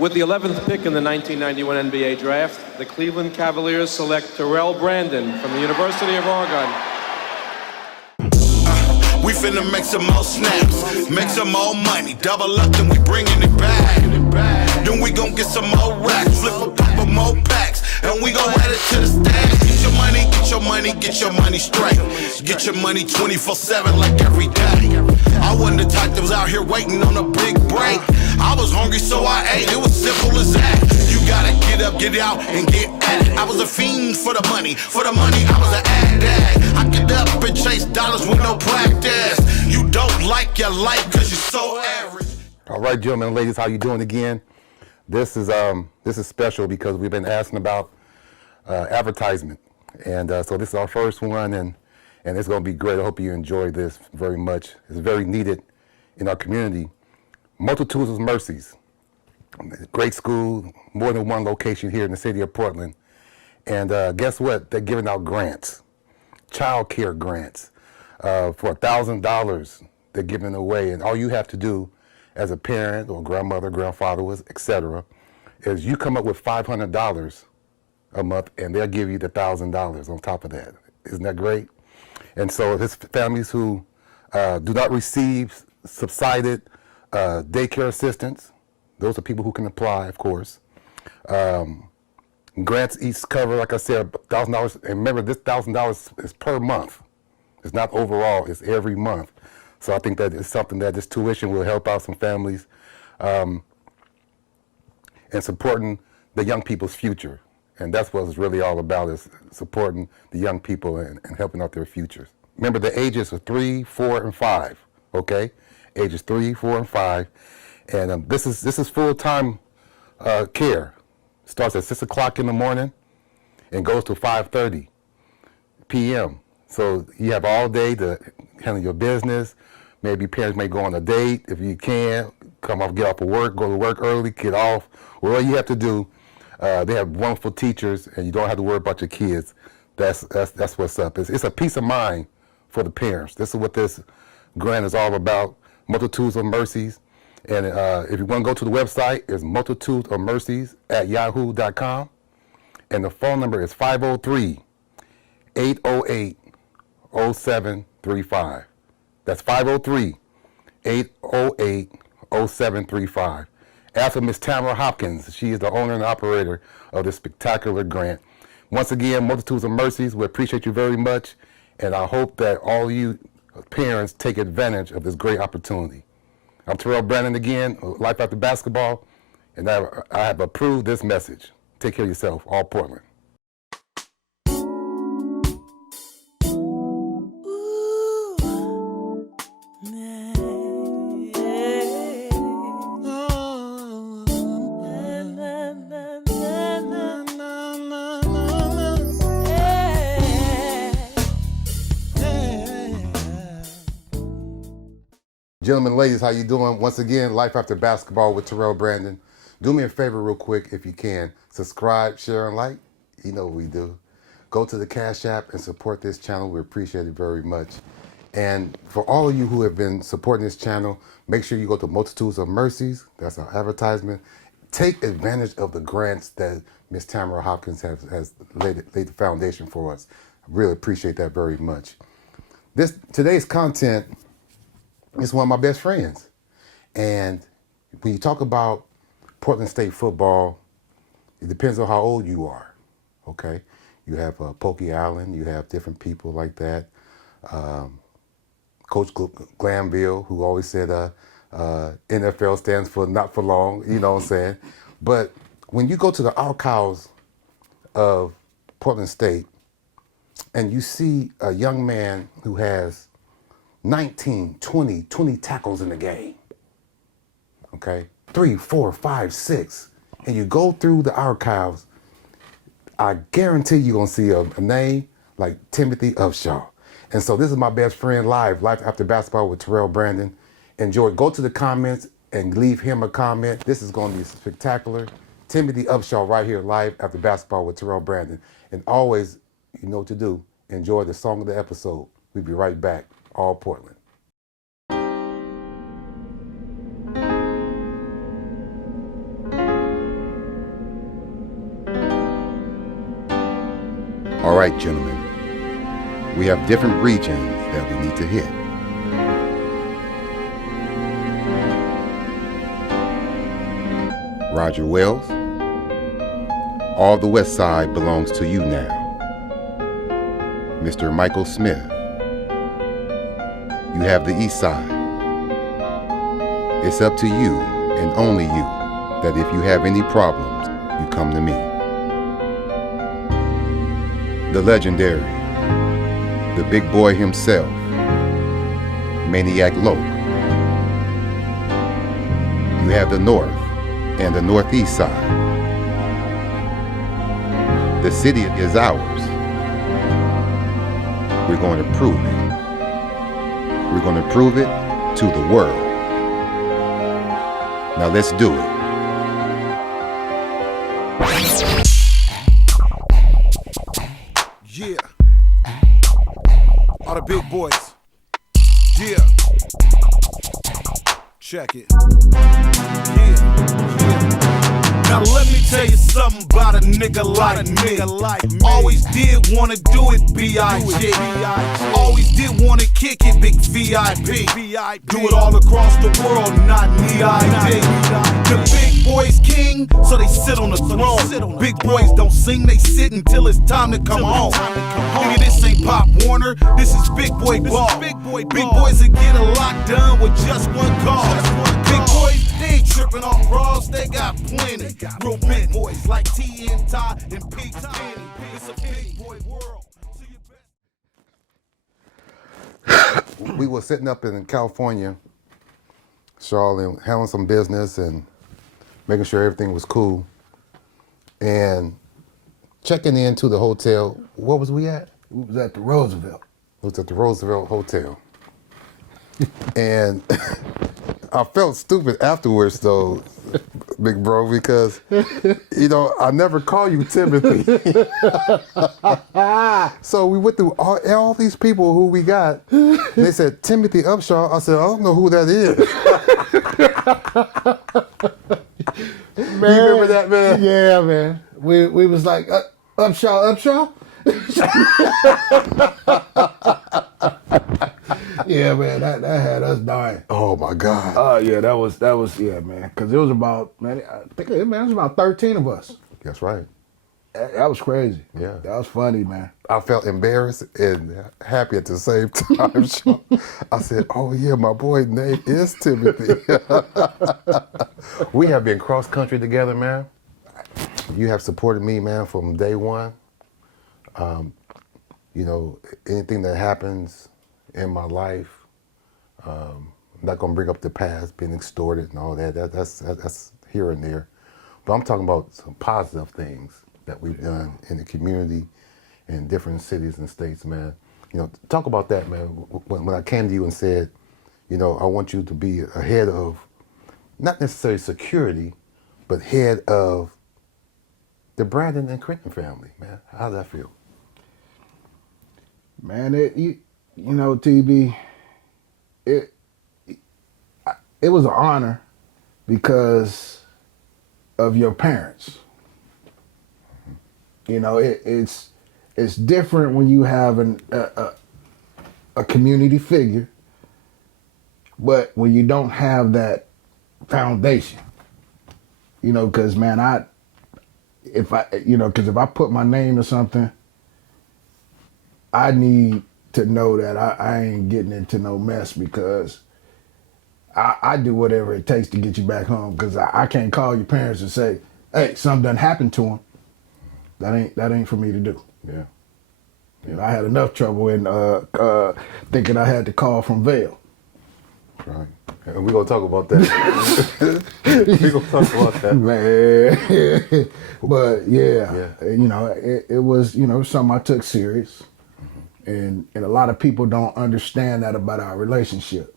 With the 11th pick in the 1991 NBA Draft, the Cleveland Cavaliers select Terrell Brandon from the University of Oregon. We finna make some more snaps, make some more money, double up, then we bringing it back. Then we gon' get some more racks, flip a couple more packs, and we gon' head it to the stash. Get your money, get your money, get your money straight. Get your money 24/7 like every day. I wasn't the type that was out here waiting on a big break. I was hungry, so I ate. It was simple as that. You gotta get up, get out, and get at it. I was a fiend for the money. For the money, I was an addict. I get up and chase dollars with no practice. You don't like your life because you're so average. All right, gentlemen and ladies, how you doing again? This is special because we've been asking about advertisement, and so this is our first one, and it's going to be great. I hope you enjoy this very much. It's very needed in our community. Multitudes of Mercies, great school, more than one location here in the city of Portland, and guess what? They're giving out grants, child care grants, for $1,000. They're giving away, and all you have to do as a parent or grandmother, grandfather, etc., is you come up with $500 a month, and they'll give you the $1,000 on top of that. Isn't that great? And so his families who do not receive subsidized daycare assistance, those are people who can apply, of course. Grants each cover, like I said, $1,000. And remember, this $1,000 is per month. It's not overall, it's every month. So I think that is something that this tuition will help out some families and supporting the young people's future. And that's what it's really all about, is supporting the young people and helping out their futures. Remember, the ages are 3, 4, and 5, okay? Ages 3, 4, and 5. And this is full-time care. Starts at 6 o'clock in the morning and goes to 5:30 p.m. So you have all day to handle your business. Maybe parents may go on a date if you can. Get off of work, go to work early, get off. Well, all you have to do, they have wonderful teachers, and you don't have to worry about your kids. That's what's up. It's a peace of mind for the parents. This is what this grant is all about. Multitudes of Mercies. And if you want to go to the website, it's multitudesofmercies@yahoo.com. And the phone number is 503-808-0735. That's 503-808-0735. Ask for Miss Tamara Hopkins. She is the owner and operator of this spectacular grant. Once again, Multitudes of Mercies, we appreciate you very much. And I hope that all you parents take advantage of this great opportunity. I'm Terrell Brandon again, Life After Basketball, and I have approved this message. Take care of yourself, all Portland. Gentlemen, ladies, how you doing? Once again, Life After Basketball with Terrell Brandon. Do me a favor real quick if you can. Subscribe, share, and like. You know what we do. Go to the Cash App and support this channel. We appreciate it very much. And for all of you who have been supporting this channel, make sure you go to Multitudes of Mercies. That's our advertisement. Take advantage of the grants that Miss Tamara Hopkins has laid the foundation for us. I really appreciate that very much. Today's content is one of my best friends. And when you talk about Portland State football, it depends on how old you are, okay? You have Pokey Allen, you have different people like that. Coach Glanville, who always said NFL stands for not for long, you know what I'm saying? But when you go to the archives of Portland State and you see a young man who has 19, 20 tackles in the game, okay? 3, 4, 5, 6, and you go through the archives, I guarantee you're gonna see a name like Timothy Upshaw. And so this is my best friend live, Life After Basketball with Terrell Brandon. Enjoy, go to the comments and leave him a comment. This is gonna be spectacular. Timothy Upshaw right here, Live After Basketball with Terrell Brandon. And always, you know what to do, enjoy the song of the episode. We'll be right back. All Portland. right, gentlemen. We have different regions that we need to hit. Roger Wells, all the West Side belongs to you now. Mr. Michael Smith, you have the East Side. It's up to you and only you that if you have any problems, you come to me. The legendary, the big boy himself, Maniac Loc. You have the North and the Northeast side. The city is ours. We're going to prove it. We're going to prove it to the world. Now let's do it. Yeah. All the big boys. Yeah. Check it. Yeah. Now let me tell you something about a nigga like me. Always did wanna do it B.I.G. Always did wanna kick it big VIP. Do it all across the world, not me-I-D. The big boys king, so they sit on the throne. Big boys don't sing, they sit until it's time to come home. Nigga, this ain't Pop Warner, this is big boy ball. Big boys that get a lot done with just one call. Big boys, they ain't tripping off bras, they got plenty. Real big boys like T and Ty and Pete Penny. It's a big boy world. We were sitting up in California, Charlotte, handling some business and making sure everything was cool. And checking into the hotel, what was we at? We was at the Roosevelt. It was at the Roosevelt Hotel. And I felt stupid afterwards though, big bro, because, you know, I never call you Timothy. So we went through all these people who we got. They said, Timothy Upshaw. I said, I don't know who that is. Man, you remember that, man? Yeah, man. We was like, Upshaw? Yeah, man, that had us dying. Oh my God. Oh yeah, that was yeah, man. Cause it was about it was about 13 of us. That's right. That was crazy. Yeah. That was funny, man. I felt embarrassed and happy at the same time. I said, oh yeah, my boy's name is Timothy. We have been cross country together, man. You have supported me, man, from day one. You know, anything that happens in my life, I'm not gonna bring up the past, being extorted and all that. That's here and there. But I'm talking about some positive things that we've done in the community, in different cities and states, man. You know, talk about that, man. When I came to you and said, you know, I want you to be ahead of, not necessarily security, but head of the Brandon and Clinton family, man. How does that feel? Man, you know, TeeBee, it was an honor because of your parents. You know, it's different when you have a community figure, but when you don't have that foundation, you know, because man, if I put my name to something, I need to know that I ain't getting into no mess, because I do whatever it takes to get you back home, because I can't call your parents and say, hey, something done happened to him. That ain't for me to do. Yeah. You know, I had enough trouble in thinking I had to call from Vail. Right. And we're going to talk about that. We're going to talk about that. Man. But yeah, you know, it was, you know, something I took serious. And a lot of people don't understand that about our relationship.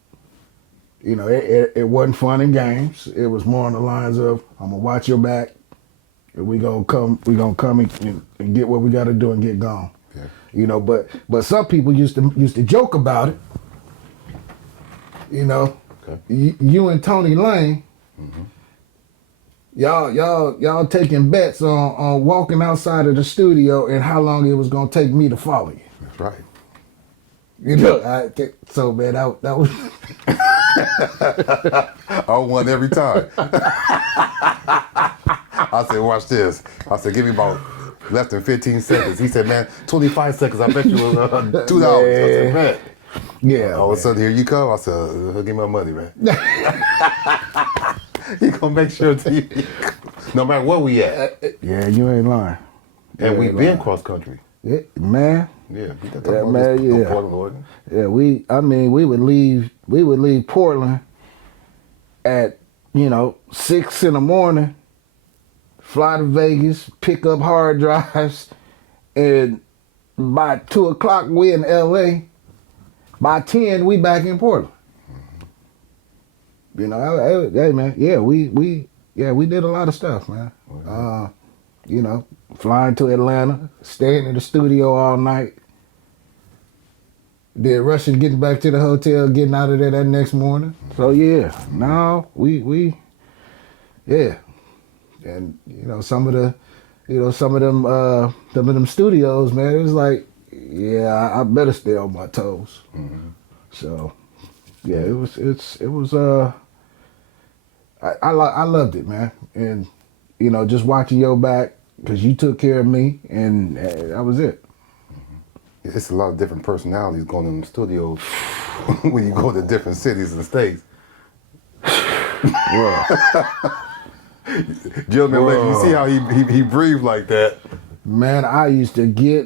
You know, it wasn't fun and games. It was more on the lines of, I'm gonna watch your back, and we gonna come and get what we gotta do and get gone. Yeah. You know, but some people used to joke about it. You know, okay. You and Tony Lane, y'all taking bets on walking outside of the studio and how long it was gonna take me to follow you. That's right. You know, so man, that was. I won every time. I said, watch this. I said, give me about less than 15 seconds. He said, man, 25 seconds. I bet you was $2. I said, man. Yeah. All of a sudden, here you come. I said, give me my money, man. He gonna make sure no matter where we at. Yeah, you ain't lying. And we been cross country. Yeah, man. Yeah, man. Portland, Oregon. Yeah, we would leave Portland at 6 in the morning, fly to Vegas, pick up hard drives, and by 2 o'clock we in LA. By 10 we back in Portland. Hey man, we did a lot of stuff, man. Flying to Atlanta, staying in the studio all night. Then rushing, getting back to the hotel, getting out of there that next morning. So yeah, no, we and some of them studios, man, it was like, yeah, I better stay on my toes. Mm-hmm. So yeah, it was I loved it, man, and just watching your back because you took care of me, and that was it. It's a lot of different personalities going in the studios when you go to different cities and states. Jill, man, you see how he breathed like that? Man,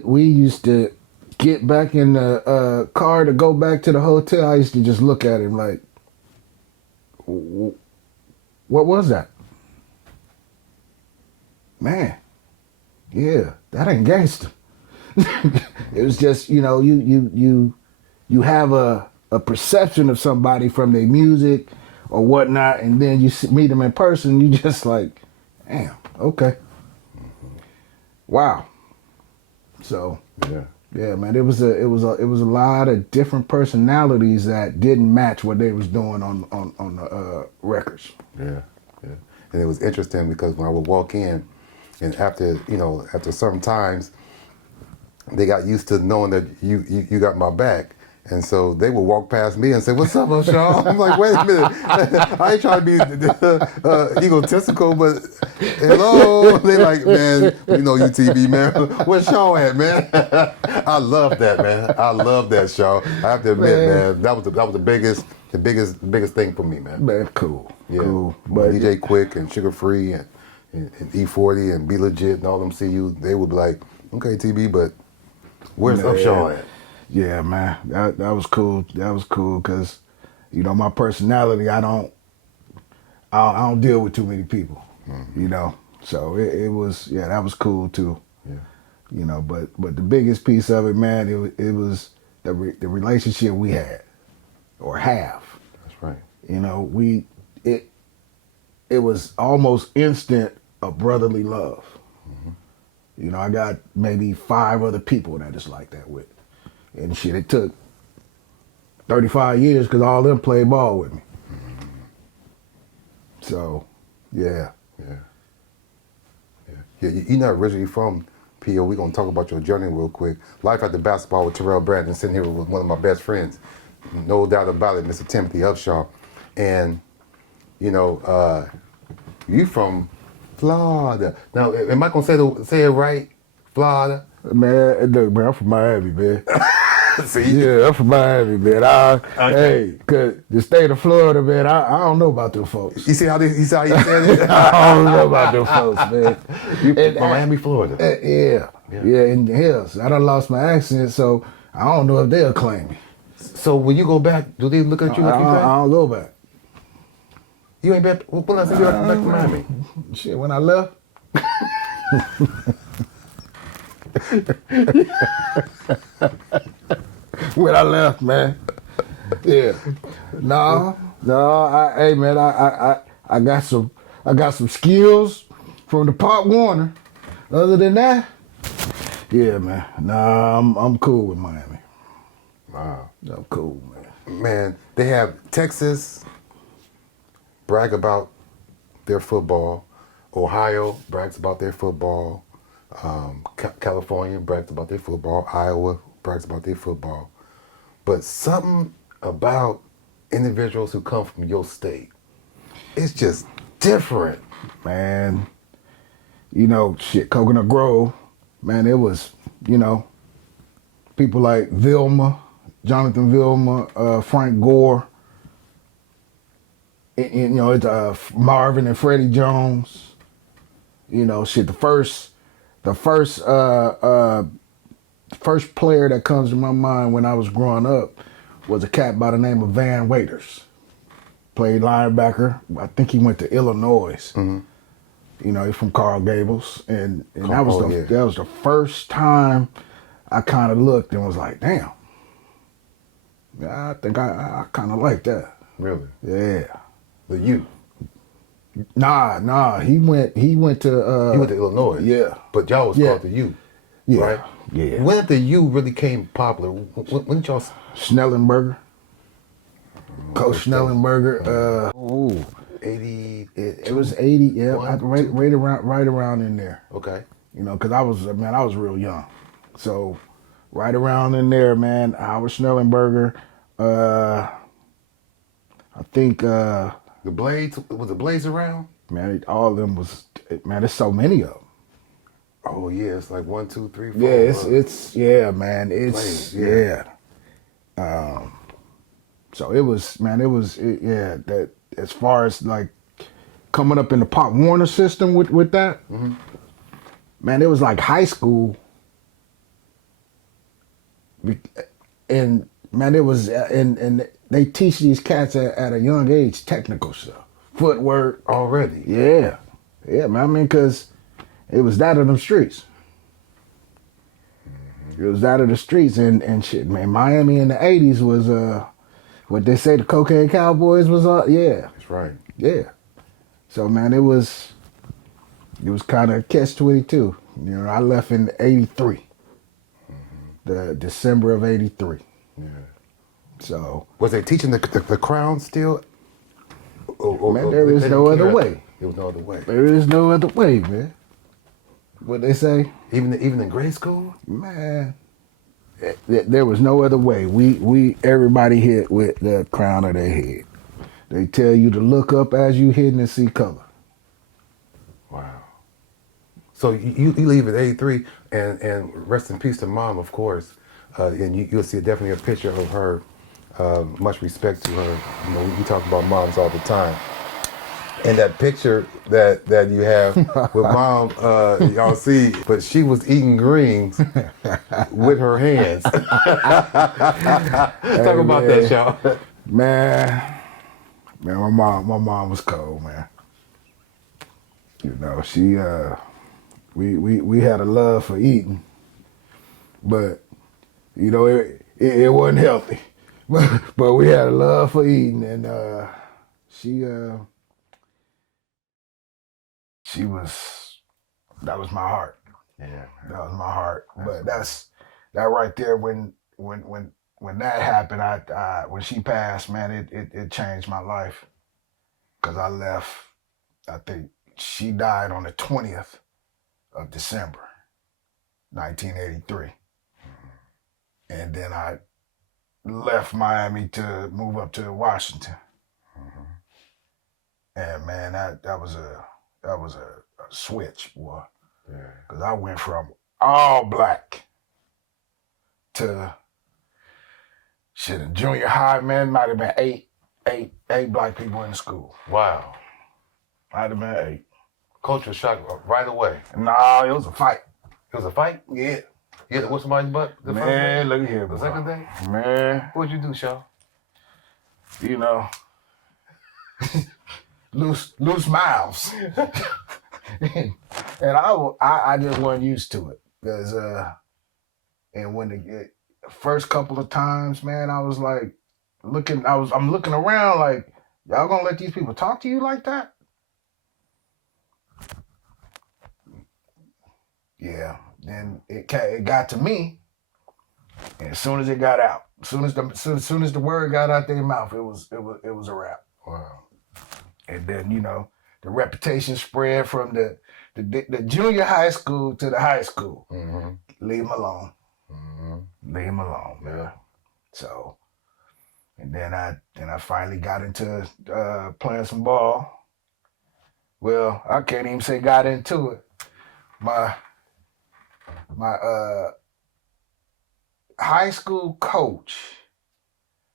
we used to get back in the car to go back to the hotel. I used to just look at him like, what was that? Man, yeah, that ain't gangster. It was just, you have a perception of somebody from their music or whatnot, and then you meet them in person, you just like, damn, okay. Wow. So yeah, man, it was a lot of different personalities that didn't match what they was doing on the records. Yeah. And it was interesting because when I would walk in, and after some times, they got used to knowing that you got my back. And so they would walk past me and say, "What's up, Upshaw?" I'm like, "Wait a minute, I ain't trying to be egotistical, but hello." They like, "Man, we know you, TeeBee, man. Where's Shaw at, man?" I love that, man. I love that, Shaw. I have to admit, man, that was the biggest thing for me, man. Man, cool. Yeah. Cool. But DJ Quick and Sugar Free and E40 and Be Legit and all them see you, they would be like, "Okay, TeeBee, but where's Upshaw at?" Yeah, man, that was cool. That was cool because, my personality, I don't deal with too many people, So it was, that was cool too. Yeah. But the biggest piece of it, man, it was the relationship we had or have. That's right. It was almost instant a brotherly love. Mm-hmm. I got maybe 5 other people that it's like that with. And shit, it took 35 years because all them played ball with me. Mm-hmm. So, yeah. You're not originally from P.O. We're going to talk about your journey real quick. Life after basketball with Terrell Brandon, sitting here with one of my best friends. No doubt about it, Mr. Timothy Upshaw. And, you from Florida. Now, am I going to say it right? Florida? Man, look, man, I'm from Miami, man. See? Yeah, I'm from Miami, man. Hey, cause the state of Florida, man, I don't know about them folks. You see how he said it? I don't know about them folks, man. You from Miami, Florida? Yeah, in the hills. I done lost my accent, so I don't know if they'll claim me. So when you go back, do they look at you like you back? I don't go back. You ain't back? When I said you back to Miami? Shit, when I left. When I left, man. Yeah. No. Hey, man. I got some skills from the Pop Warner. Other than that, yeah, man. Nah, I'm cool with Miami. Wow. I'm cool, man. Man, they have Texas brag about their football. Ohio brags about their football. California brags about their football. Iowa brags about their football. But something about individuals who come from your state, it's just different. Man, you know, shit, Coconut Grove, man, it was, you know, people like Vilma, Jonathan Vilma, Frank Gore, you know, it's Marvin and Freddie Jones. You know, shit, the first player that comes to my mind when I was growing up was a cat by the name of Van Waiters. Played linebacker. I think he went to Illinois. Mm-hmm. You know, he's from Coral Gables, and that yeah. was the first time I kind of looked and was like, damn. Yeah, I think I kind of like that. Really? Yeah. The U. Nah. He went to. He went to Illinois. Yeah. But y'all was called the U. Yeah. Right? Yeah. When did the U really came popular? When did y'all? Schnellenberger. Coach Schnellenberger. 80. It was 80. Yeah, right around in there. Okay. You know, because I was real young, so right around in there, man. Howard Schnellenberger. I think. The Blades, was the Blades around? Man, all of them was. Man, there's so many of them. Oh yeah, it's like 1, 2, 3, 4. Yeah, it's yeah, man. It's Blades, yeah. So it was, man. Yeah. That as far as like coming up in the Pop Warner system with that, mm-hmm. man, it was like high school. And man, it was and they teach these cats at a young age technical stuff, footwork Already. Yeah, man. I mean, because it was that of them streets. Mm-hmm. It was out of the streets and shit, man. Miami in the 80s was what they say the Cocaine Cowboys was yeah. That's right. Yeah. So man, it was kind of catch-22. You know, I left in 83. Mm-hmm. The December of 83. Yeah. So was they teaching the Crown still? Man, there is no other way. There was no other way. There is no other way, man. What they say? Even in grade school? Man, there was no other way. Everybody hit with the crown of their head. They tell you to look up as you hit and see color. Wow. So you leave at 83, and rest in peace to Mom, of course. And you'll see definitely a picture of her. Much respect to her. You know, we talk about moms all the time. And that picture that you have with Mom, y'all see, but she was eating greens with her hands. Talk about that, y'all. Man, my mom was cold, man. You know, she we had a love for eating, but you know it wasn't healthy. But we had a love for eating, and that was my heart. Yeah, that was my heart. But that right there when that happened, when she passed, man, it changed my life. Cause I left. I think she died on the 20th of December, 1983, and then I left Miami to move up to Washington. And man, that was a switch, boy. Yeah. Cause I went from all black to shit in junior high, man, might have been eight black people in the school. Wow. Might have been 8. Culture shock right away. No, it was a fight. It was a fight? Yeah. You had to whip somebody's butt? Man, look at here, the boy. second day? Man. What'd you do, Shaw? You know, loose mouths. And I just wasn't used to it. Because, and when the first couple of times, man, I was like, I'm looking around like, y'all gonna let these people talk to you like that? Yeah. Then it got to me, and as soon as it got out, as soon as the word got out their mouth, it was a wrap. Wow. And then, you know, the reputation spread from the junior high school to the high school. Leave him alone. Leave him alone, man. Yeah. So, and then I finally got into playing some ball. Well, I can't even say got into it. My high school coach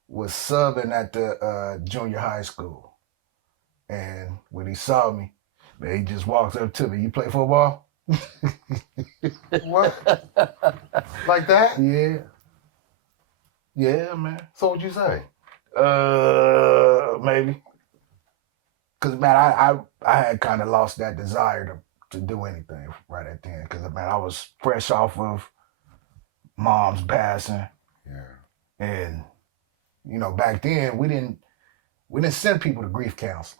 was subbing at the junior high school. And when he saw me, man, he just walks up to me. You play football? What? Like that? Yeah. Yeah, man. So what'd you say? Maybe. Cause man, I had kind of lost that desire to do anything right at then. Cause man, I was fresh off of mom's passing. Yeah. And you know, back then we didn't send people to grief counseling.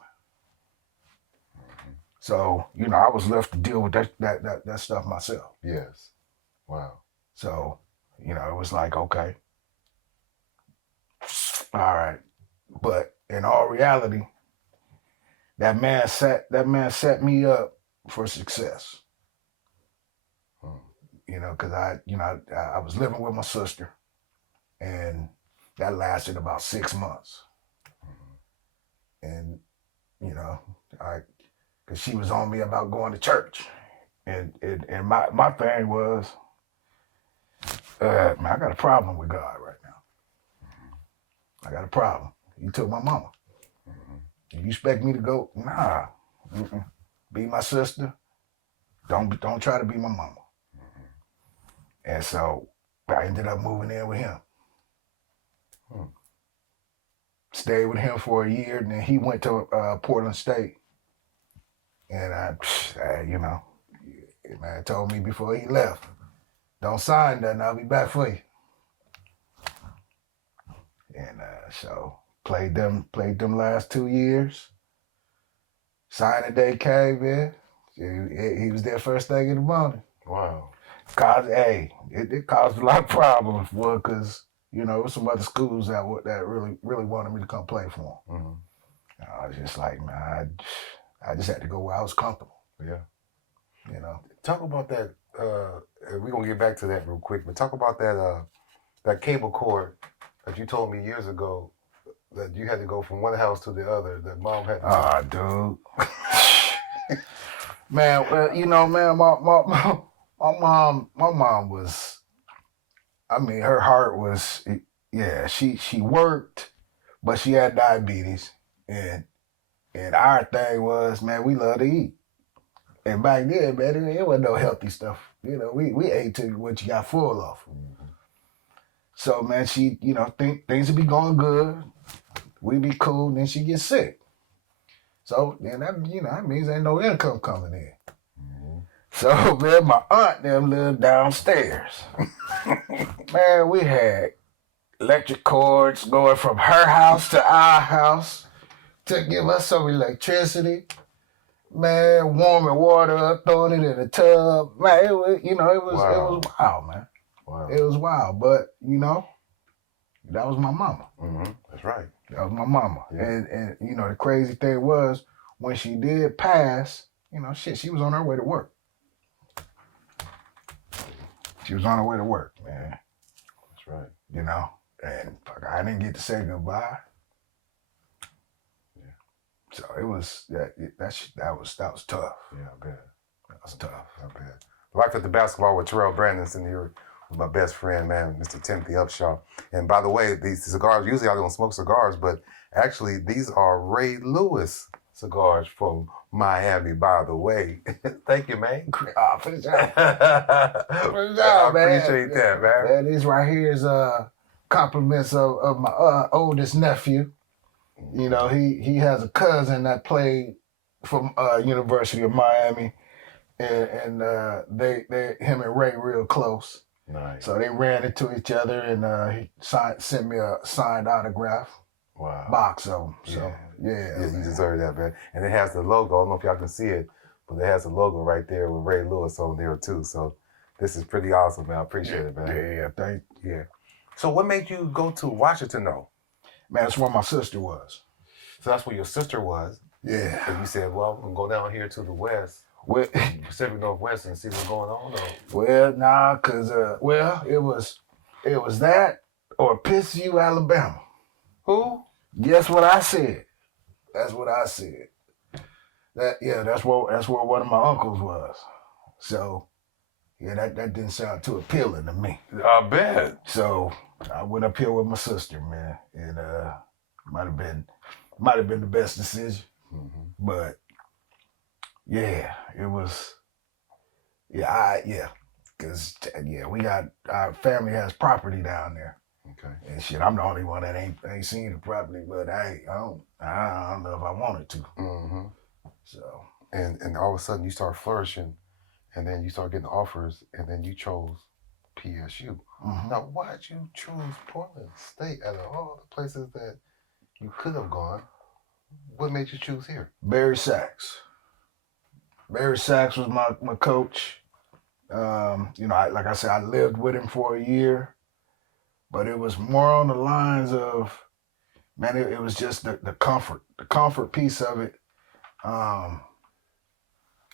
So, you know, I was left to deal with that stuff myself. Yes. Wow. So, you know, it was like, okay. All right. But in all reality, that man set me up for success. You know, because I was living with my sister, and that lasted about 6 months. And, you know, because she was on me about going to church. And my thing was, man, I got a problem with God right now. I got a problem. You took my mama. You expect me to go? Nah. Be my sister. Don't try to be my mama. And so I ended up moving in with him. Stayed with him for a year, and then he went to Portland State. And I you know, man told me before he left, don't sign nothing, I'll be back for you. And so played them last 2 years. Signing day came in. He was there first thing in the morning. Wow. It caused a lot of problems, because you know, there was some other schools that really wanted me to come play for them. I was just like, man, I just had to go where I was comfortable. Yeah. You know. Talk about that. We're gonna get back to that real quick, but talk about that cable cord that you told me years ago that you had to go from one house to the other. That mom had. Dude. Man, well, you know, man, my mom was. I mean, her heart was. Yeah, she worked, but she had diabetes, and our thing was, man, we love to eat. And back then, man, it wasn't no healthy stuff. You know, we ate to what you got full of. So, man, she, you know, things would be going good. We'd be cool, and then she get sick. So, then that, you know, that means ain't no income coming in. So, man, my aunt them lived downstairs. Man, we had electric cords going from her house to our house to give us some electricity. Man, warming water up, throwing it in the tub. Man, it was wild, man. Wow. It was wild, but you know, that was my mama. That's right. That was my mama. Yeah. And you know, the crazy thing was, when she did pass, you know, she was on her way to work. She was on her way to work, man. That's right. You know, and I didn't get to say goodbye. So it was that was tough. Yeah, I bet. That was tough. I bet. Life at the Basketball with Terrell Brandon sitting here with my best friend, man, Mr. Timothy Upshaw. And by the way, these cigars, usually I don't smoke cigars, but actually these are Ray Lewis cigars from Miami, by the way. Thank you, man. For the job. For the I job, man. appreciate that, man. This right here is compliments of my oldest nephew. You know, he has a cousin that played from University of Miami, and they him and Ray real close. Nice. So they ran into each other, and he sent me a signed autograph box of them. So yeah, you deserve that, man. And it has the logo. I don't know if y'all can see it, but it has the logo right there with Ray Lewis on there too. So this is pretty awesome, man. I appreciate it, man. Yeah, thank you. Yeah. So what made you go to Washington though? Man, that's where my sister was. So that's where your sister was. Yeah. And you said, well, I'm going to go down here to the west, Well, Pacific Northwest, and see what's going on. nah, cause it was that or Pittsview, Alabama. Who? Guess what I said? That's what I said. That's where one of my uncles was. So yeah, that didn't sound too appealing to me. I bet. So I went up here with my sister, man, and might have been the best decision. Mm-hmm. But yeah, it was. Cause we got our family has property down there. Okay. And shit, I'm the only one that ain't seen the property, but I don't know if I wanted to. Mm-hmm. So and all of a sudden you start flourishing, and then you start getting offers, and then you chose PSU. mm-hmm. Now, why'd you choose Portland State out of all the places that you could have gone? What made you choose here? Barry Sachs. Barry Sachs was my coach. Like I said, I lived with him for a year, but it was more on the lines of, man, it was just the comfort piece of it. The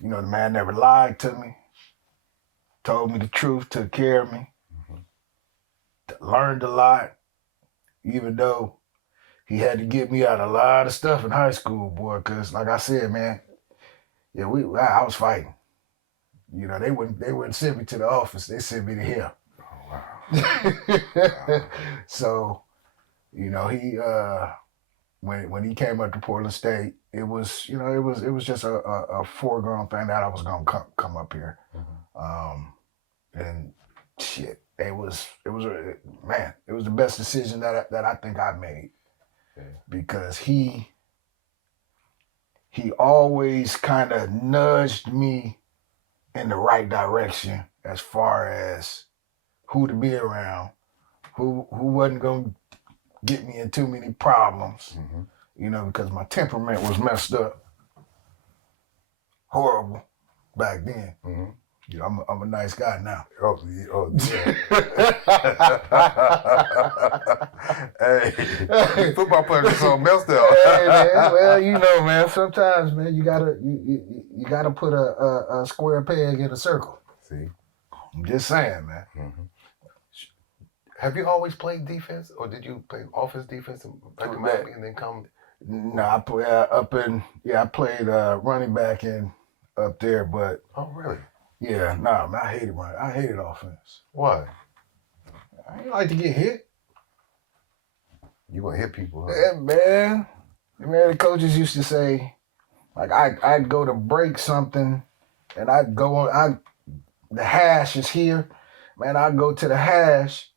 man never lied to me, told me the truth, took care of me, learned a lot, even though he had to get me out a lot of stuff in high school, boy, because like I said, man, I was fighting. They wouldn't send me to the office, they sent me to him. Oh, wow. So, he when he came up to Portland State, it was just a foregone thing that I was gonna come up here. Mm-hmm. And shit, it was the best decision that I think I made. Yeah. Because he always kind of nudged me in the right direction as far as who to be around, who wasn't gonna get me in too many problems, because my temperament was messed up, horrible back then. Mm-hmm. I'm a nice guy now. Oh yeah. Hey, football players are so messed up. Hey man, well, man, sometimes, man, you gotta put a square peg in a circle. See, I'm just saying, man. Mm-hmm. Have you always played defense, or did you play offense, defense, back in Miami, and then come? No, I play I played running back up there, but Oh, really? yeah, man, I hated running. I hated offense. Why? I didn't like to get hit. You want to hit people, huh? Yeah, man. The coaches used to say, like, I'd go to break something, and I'd go on. The hash is here, man. I'd go to the hash.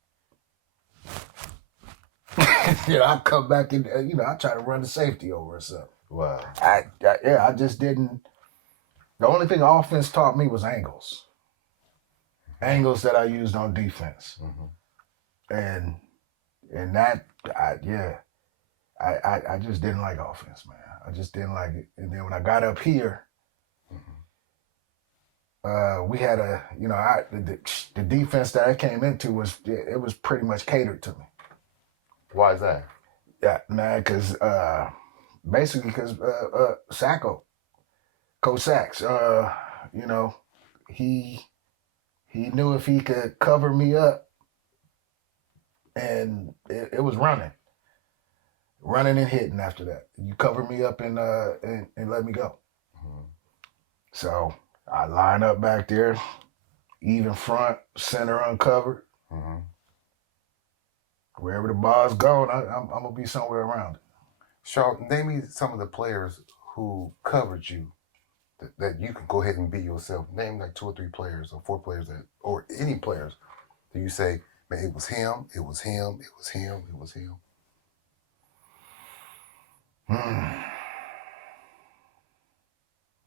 I'd come back and I try to run the safety over or something. Wow. I just didn't. The only thing offense taught me was angles that I used on defense, and that I just didn't like offense, man. I just didn't like it. And then when I got up here, we had the defense that I came into was pretty much catered to me. Why is that? Yeah, man, because Sacco, Coach Sachs, he knew if he could cover me up, and it was running and hitting after that. You cover me up and let me go. So I line up back there, even front, center uncovered. Wherever the ball's going, I'm gonna be somewhere around it. Shaw, name me some of the players who covered you that you can go ahead and be yourself. Name like 2 or 3 players or 4 players or any players that you say, man, it was him, it was him, it was him, it was him.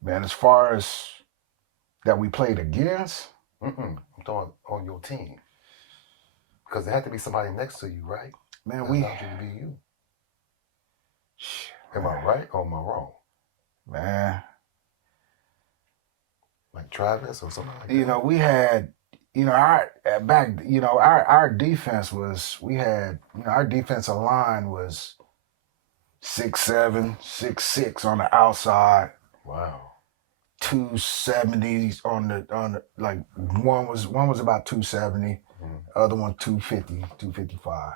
Man, as far as that we played against, I'm talking on your team. Because there had to be somebody next to you, right? Man, that we allowed you to be you. Am I right or am I wrong? Man. Like Travis or something like that? We had, our defense was, our defensive line was 6'7", 6'6" on the outside. Wow. 270s on the like one was about 270, other one 250, 255.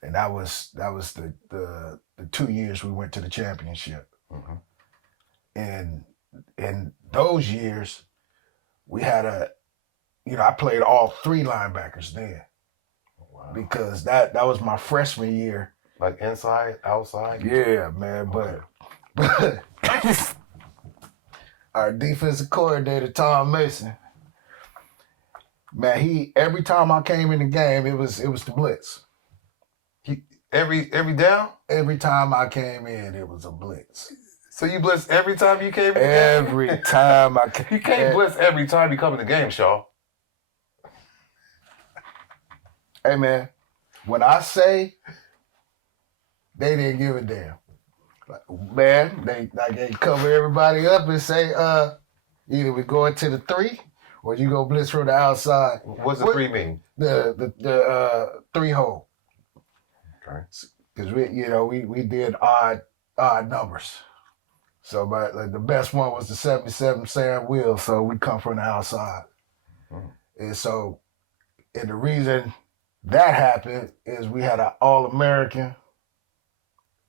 And that was the 2 years we went to the championship. And in those years, we had I played all three linebackers then. Wow. Because that was my freshman year. Like inside, outside? Yeah, man. But our defensive coordinator, Tom Mason, man, every time I came in the game, it was the blitz. Every down? Every time I came in, it was a blitz. So you blitz every time you came in the game? Every time I came. You can't blitz every time you come in the game, Shaw. Hey, man, when I say they didn't give a damn, man, they cover everybody up and say, either we go into the 3 or you go blitz from the outside. What's the 3 mean? The 3 hole. Okay. Because we did odd numbers. So, but like, the best one was the 77 Sam Will, so we come from the outside. And so, and the reason that happened is we had an All-American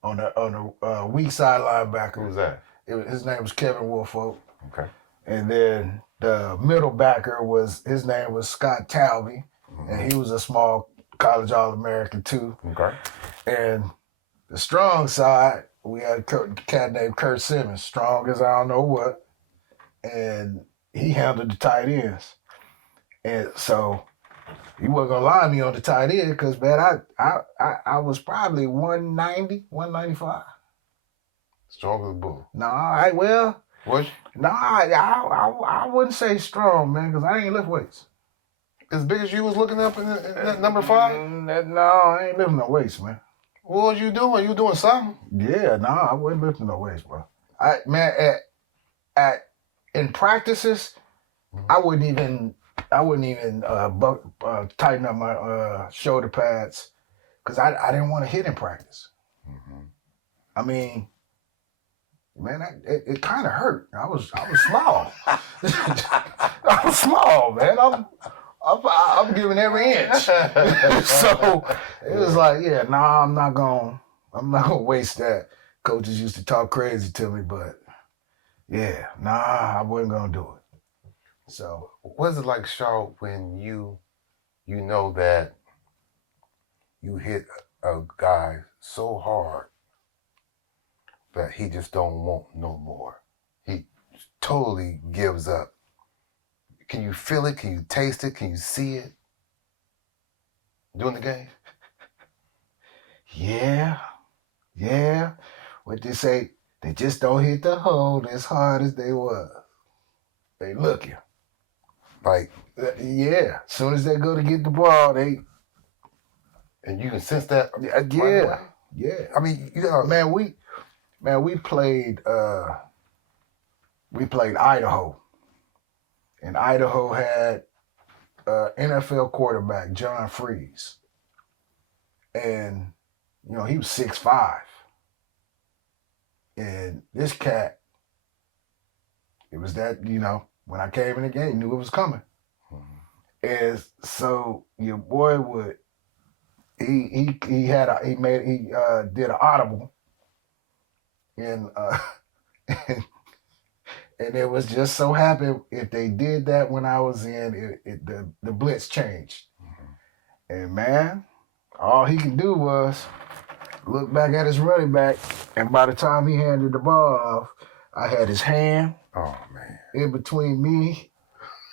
on the weak side linebacker. Who was that? His name was Kevin Woolfolk. Okay. And then the middle backer his name was Scott Talby, and he was a small college All-American too. Okay. And the strong side, we had a cat named Kurt Simmons, strong as I don't know what, and he handled the tight ends. And so he wasn't gonna line me on the tight end because, man, I was probably 190, 195. Strong as a bull. Was you? I wouldn't say strong, man, because I ain't lift weights. As big as you was looking up in number 5? No, I ain't lifting no weights, man. What was you doing? You doing something? Yeah, I wasn't lifting no weights, bro. In practices, I wouldn't even tighten up my shoulder pads because I didn't want to hit in practice. I mean, man, it kind of hurt. I was small. I was small, man. I'm giving every inch. So it was like, yeah, I'm not gonna waste that. Coaches used to talk crazy to me, but yeah, I wasn't gonna do it. So what's it like, Shaw, when you know that you hit a guy so hard that he just don't want no more? He totally gives up. Can you feel it? Can you taste it? Can you see it during the game? Yeah. What they say, they just don't hit the hole as hard as they was. They looking. Like, yeah. As soon as they go to get the ball, they. And you can sense that. Yeah. I mean, we played Idaho. And Idaho had NFL quarterback John Freeze. And, he was 6'5". And this cat, it was that, when I came in the game, knew it was coming. And so your boy he did an audible. And and it was just so happened if they did that when I was in, the blitz changed. And man, all he could do was look back at his running back, and by the time he handed the ball off, I had his hand in between me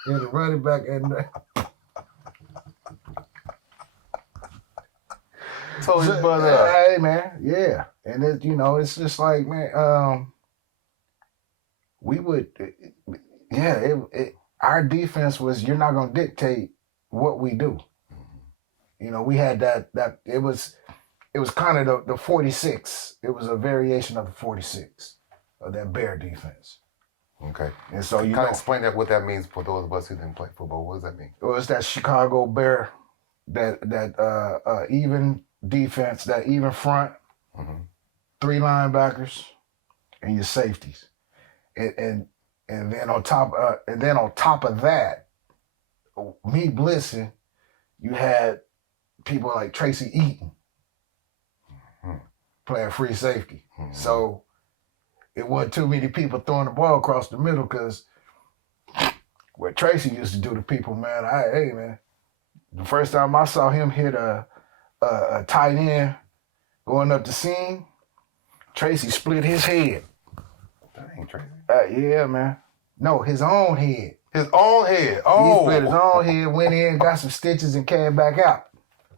and the running back and so his brother. Hey man, yeah. And it's just like, man, we would, our defense was, you're not going to dictate what we do. We had that it was kind of the 46. It was a variation of the 46 of that Bear defense. Okay. And so kind of explain what that means for those of us who didn't play football. What does that mean? It was that Chicago Bear, that even defense, that even front, 3 linebackers, and your safeties, and then on top of that, me blitzing, you had people like Tracy Eaton playing free safety. So it wasn't too many people throwing the ball across the middle because what Tracy used to do to people, man, hey man, the first time I saw him hit a tight end going up the seam, Tracy split his head. Dang, Tracy. Yeah, man. No, his own head. His own head. He Oh. split his own head, went in, got some stitches, and came back out.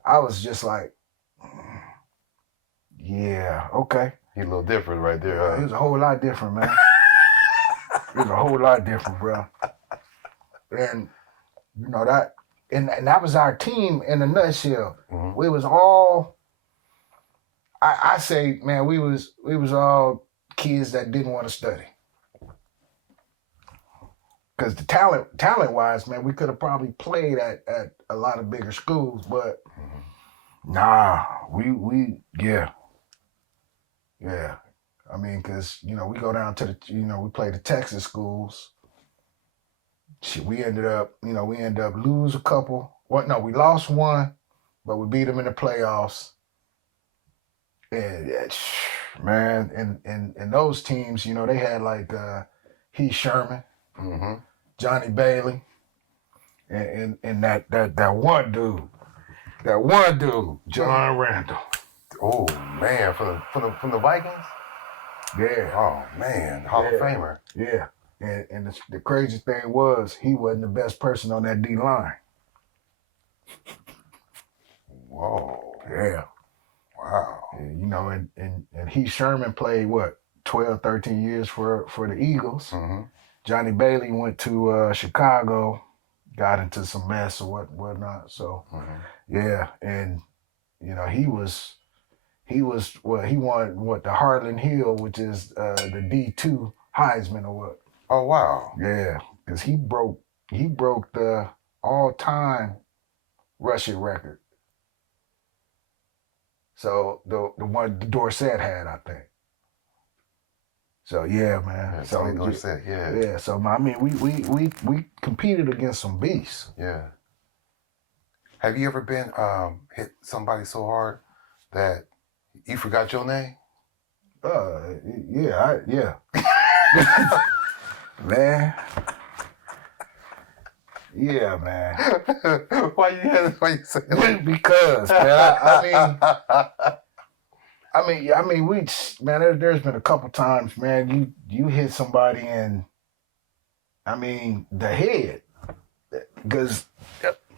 I was just like, yeah, okay. He's a little different right there, It huh? was a whole lot different, man. It was a whole lot different, bro. And you know that, and that was our team in a nutshell. We was all, I say, man, we was all kids that didn't want to study. Because the talent wise, man, we could have probably played at a lot of bigger schools, but nah, we yeah. I mean, because we go down to we play the Texas schools. Shit, we ended up lose a couple. Well, no, we lost one, but we beat them in the playoffs. And man, and those teams, they had like Heath Sherman, Johnny Bailey, and that one dude, John Randall. Oh man, from the Vikings. Yeah. Oh man, Hall of Famer. Yeah. And the crazy thing was he wasn't the best person on that D line. Whoa. Yeah. Wow. And, and Heath Sherman played 12, 13 years for the Eagles. Johnny Bailey went to Chicago, got into some mess or whatnot. So yeah, and he won the Harlan Hill, which is the D2 Heisman or what. Oh wow. Yeah, because he broke the all-time rushing record. So the one Dorsett had, I think. So yeah, man. Yeah, So Tony Dorsett, yeah. Yeah. So I mean, we competed against some beasts. Yeah. Have you ever been hit somebody so hard that you forgot your name? Yeah. Man. Yeah, man. Why you say that? Because, man, I mean, there's been a couple times, man, you hit somebody in, the head, because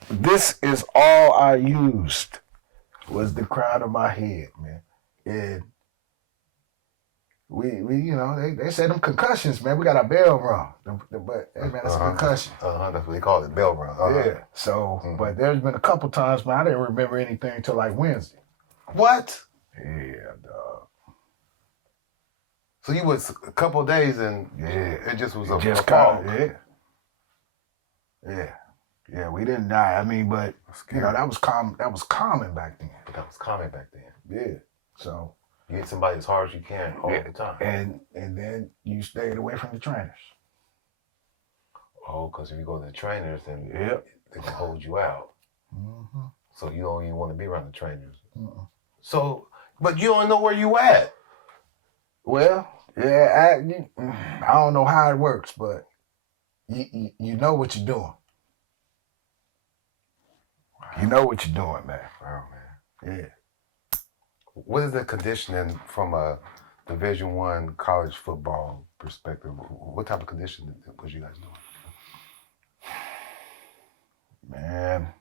this is all I used was the crown of my head, man, and we they said them concussions, man. We got our bell rung, but hey, man, that's a concussion. That's what they call it, bell rung. Yeah. So, but there's been a couple times, man. I didn't remember anything until like Wednesday. What? Yeah, dog. So you was a couple of days and it just was a fog. Yeah. We didn't die. I mean, but that was common. That was common back then. But that was common back then. Yeah. So. You hit somebody as hard as you can all the time. And then you stayed away from the trainers. Oh, because if you go to the trainers, then they can hold you out. So you don't even want to be around the trainers. So, but you don't know where you at. Well, yeah, I don't know how it works, but you know what you're doing. You know what you're doing, man. Wow, man. Yeah. What is the conditioning from a Division I college football perspective? What type of conditioning was you guys doing? Man,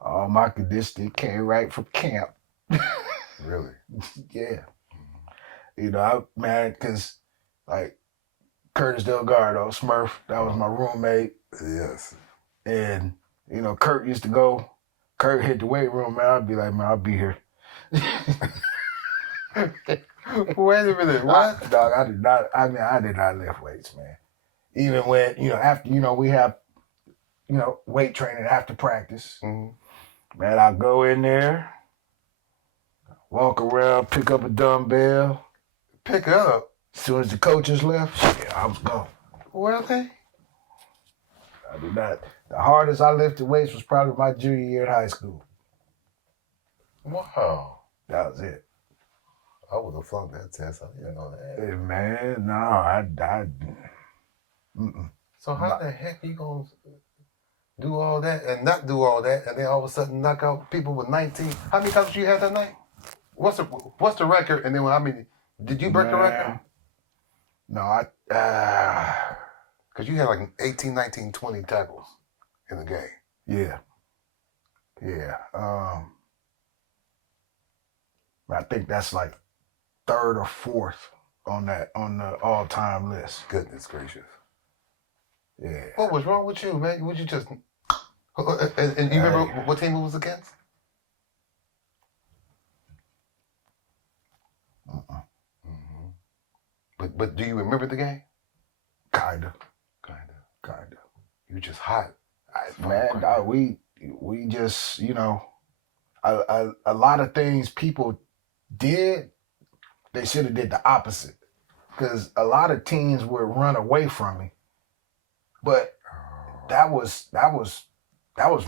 all my conditioning came right from camp. Really? Yeah. Because like Curtis Delgado, Smurf, that was my roommate. Yes. And, Kurt used to go, Kurt hit the weight room, man. I'd be like, man, I'll be here. Wait a minute, what? Dog, I did not lift weights, man. Even when, after, we have, weight training after practice. Man, I'll go in there, walk around, pick up a dumbbell. Pick up. As soon as the coaches left, shit, I was gone. Really? I did not. The hardest I lifted weights was probably my junior year in high school. Wow. That was it. I would have flunked that test. I didn't know that. Hey, man, no, I So how the heck you gonna do all that and not do all that, and then all of a sudden knock out people with 19? How many times you had that night? What's the record? And then how many? Did you break the record? No, Because you had like 18, 19, 20 tackles in the game. yeah. I think that's like third or fourth on the all-time list. Goodness gracious. Yeah. What was wrong with you, man? Would you just... And you remember what team it was against? But do you remember the game? Kinda. You just hot. Man, we just, you know, a lot of things people did, they should have did the opposite. Because a lot of teams would run away from me. But that was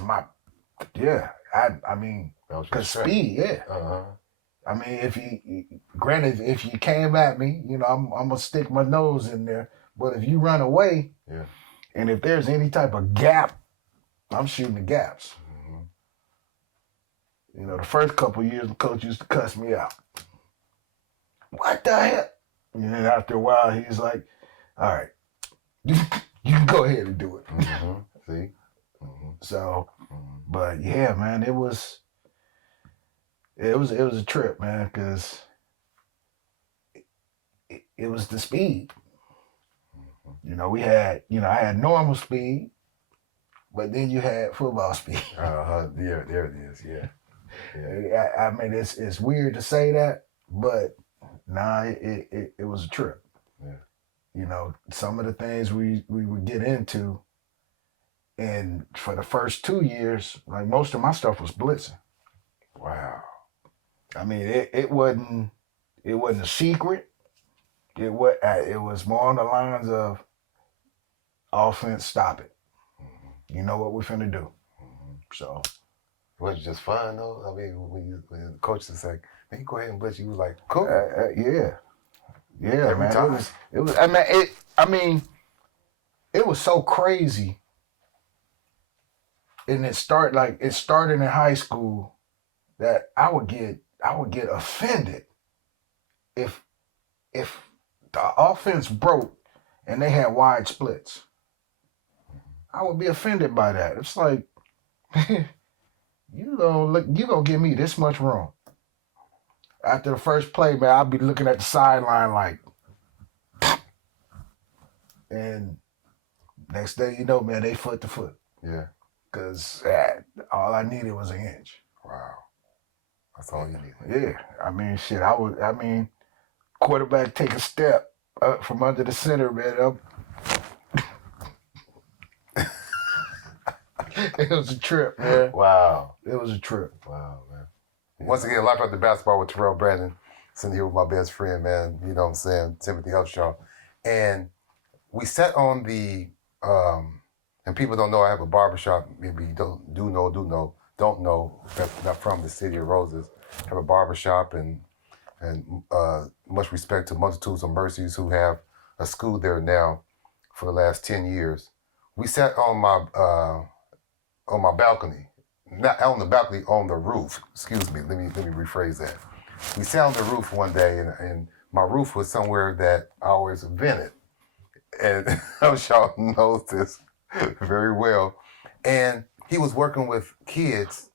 my, yeah. I mean, because speed, yeah. Uh-huh. I mean, if you came at me, you know, I'm gonna stick my nose in there. But if you run away, Yeah. and if there's any type of gap, I'm shooting the gaps. You know, the first couple of years, the coach used to cuss me out. What the hell? And then after a while, he's like, all right, you can go ahead and do it. See? So, but yeah, man, it was a trip, man, because it was the speed. You know, I had normal speed, but then you had football speed. There it is, yeah. I mean, it's weird to say that, but nah, it was a trip. Yeah. You know, some of the things we would get into, and for the first 2 years, like most of my stuff was blitzing. Wow. I mean, it wasn't a secret. It was more on the lines of offense, stop it. You know what we're finna do. So. Was it just fun though? I mean, when the coach was like, "Man, go ahead and blitz," you was like, "Cool." Yeah, Every man. time. It was. It was so crazy. And it started in high school that I would get offended if the offense broke and they had wide splits. I would be offended by that. It's like, you gonna give me this much room. After the first play, man, I'll be looking at the sideline like, and next thing you know, man, they foot to foot. Yeah. Because all I needed was an inch. Wow. That's all you needed. Yeah. I mean, shit, quarterback take a step up from under the center, man. It was a trip, man. Wow. It was a trip. Wow, man. Once again, Life After Basketball with Terrell Brandon. Sitting here with my best friend, man. You know what I'm saying? Timothy Upshaw. And we sat on the, and people don't know I have a barbershop. Maybe you don't know, not from the City of Roses. I have a barbershop and much respect to Multitudes of Mercies who have a school there now for the last 10 years. We sat on my balcony, not on the balcony, on the roof. Excuse me, let me rephrase that. We sat on the roof one day, and my roof was somewhere that I always vented. And Upshaw knows this very well. And he was working with kids,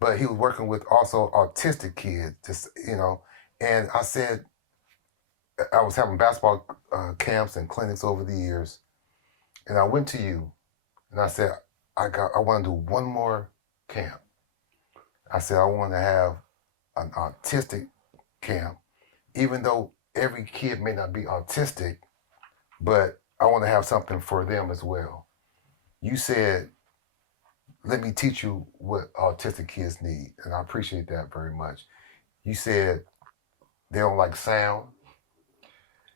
but he was working with also autistic kids, just, you know. And I said, I was having basketball camps and clinics over the years, and I went to you, and I said, I want to do one more camp. I said, I want to have an autistic camp, even though every kid may not be autistic, but I want to have something for them as well. You said, let me teach you what autistic kids need, and I appreciate that very much. You said they don't like sound.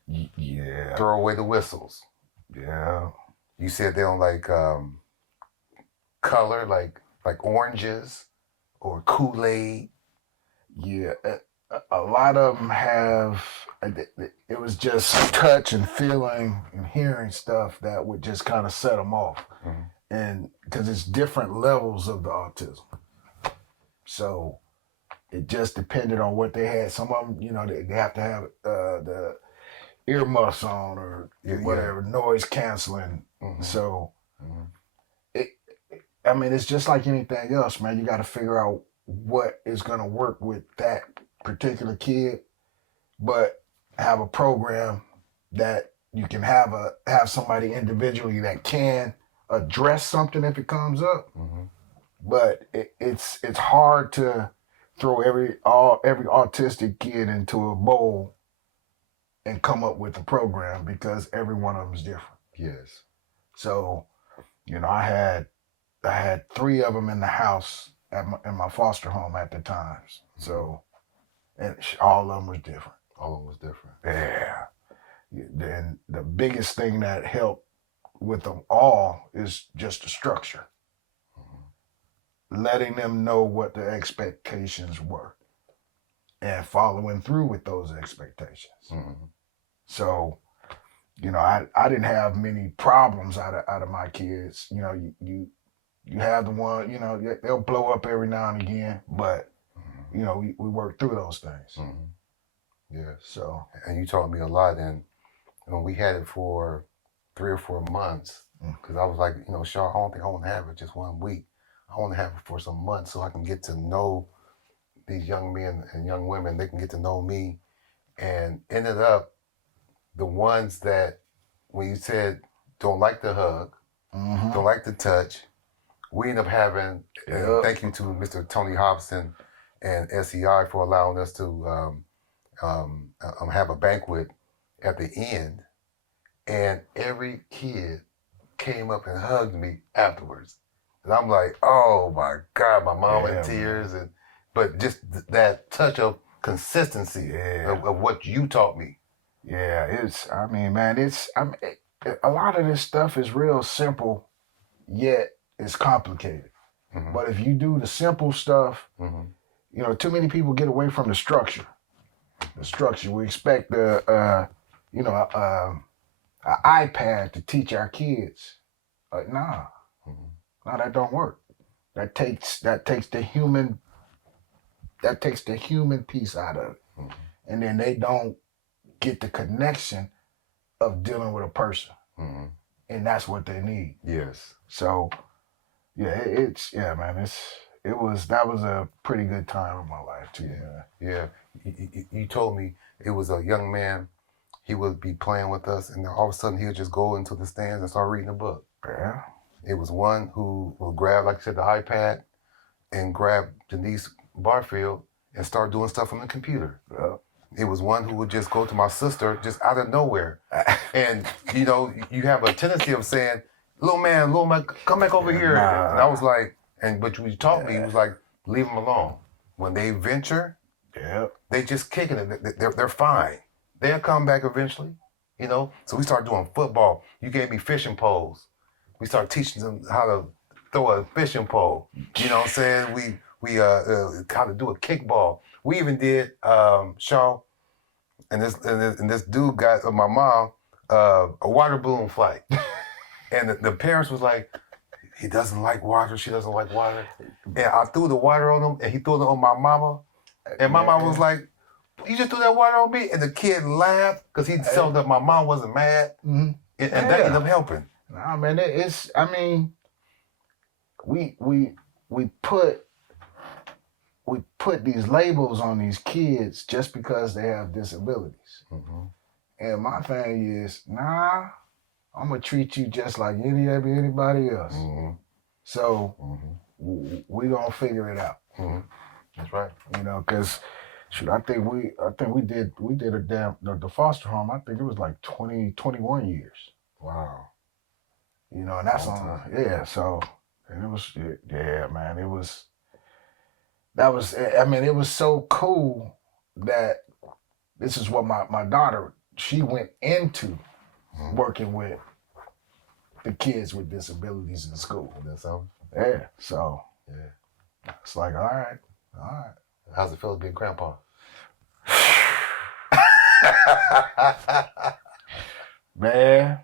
Yeah. Throw away the whistles. Yeah. You said they don't like color, like oranges or Kool-Aid. Yeah. A lot of them have, it was just touch and feeling and hearing stuff that would just kind of set them off. Mm-hmm. And because it's different levels of the autism. So it just depended on what they had. Some of them, you know, they have to have the earmuffs on or whatever, noise canceling. Mm-hmm. So I mean, it's just like anything else, man. You got to figure out what is going to work with that particular kid, but have a program that you can have somebody individually that can address something if it comes up. Mm-hmm. But it's hard to throw every autistic kid into a bowl and come up with a program because every one of them is different. Yes. So, you know, I had 3 of them in the house in my foster home at the times. So, and all of them was different. All of them was different. Yeah. And the biggest thing that helped with them all is just the structure. Mm-hmm. Letting them know what the expectations were and following through with those expectations. Mm-hmm. So, you know, I didn't have many problems out of my kids. You know, you have the one, you know, they'll blow up every now and again, but you know, we work through those things. Mm-hmm. Yeah. So, and you taught me a lot, and when we had it for 3 or 4 months, because I was like, you know, Shaw, I don't think I want to have it just 1 week. I want to have it for some months so I can get to know these young men and young women. They can get to know me, and ended up the ones that when you said don't like the hug, don't like the touch, we end up having. And thank you to Mr. Tony Hobson and SEI for allowing us to have a banquet at the end, and every kid came up and hugged me afterwards, and I'm like, oh my God, my mom in tears, but just that touch of consistency of what you taught me. Yeah, I mean, man, a lot of this stuff is real simple, yet it's complicated. Mm-hmm. But if you do the simple stuff, you know, too many people get away from the structure. The structure. We expect an iPad to teach our kids. Nah, that don't work. That takes the human piece out of it, and then they don't get the connection of dealing with a person, and that's what they need. Yes. So, yeah, that was a pretty good time in my life too. Yeah. You told me it was a young man. He would be playing with us, and then all of a sudden he would just go into the stands and start reading a book. Yeah. It was one who would grab, like I said, the iPad, and grab Denise Barfield and start doing stuff on the computer. Yeah. It was one who would just go to my sister just out of nowhere. And, you know, you have a tendency of saying, little man, come back over here. Nah. And I was like, but you taught me, it was like, leave them alone. When they venture, they just kicking it. They're fine. They'll come back eventually, you know? So we started doing football. You gave me fishing poles. We started teaching them how to throw a fishing pole. You know what I'm saying? We how to do a kickball. We even did Shaw, and this dude got my mom a water balloon fight, and the parents was like, he doesn't like water. She doesn't like water, and I threw the water on him, and he threw it on my mama, and my mama was like, you just threw that water on me, and the kid laughed because he saw that my mom wasn't mad, and that ended up helping. Nah, man, we put these labels on these kids just because they have disabilities. And my thing is, nah, I'm gonna treat you just like anybody else. So we gonna figure it out. That's right. You know, because I think we did the foster home. I think it was like 21 years. Wow. You know, and that's on. So, and it was, man, it was. that was, I mean, it was so cool that this is what my daughter, she went into working with the kids with disabilities in school. That's something. Yeah, so Yeah. it's like, all right. How's it feel to be a grandpa? Man,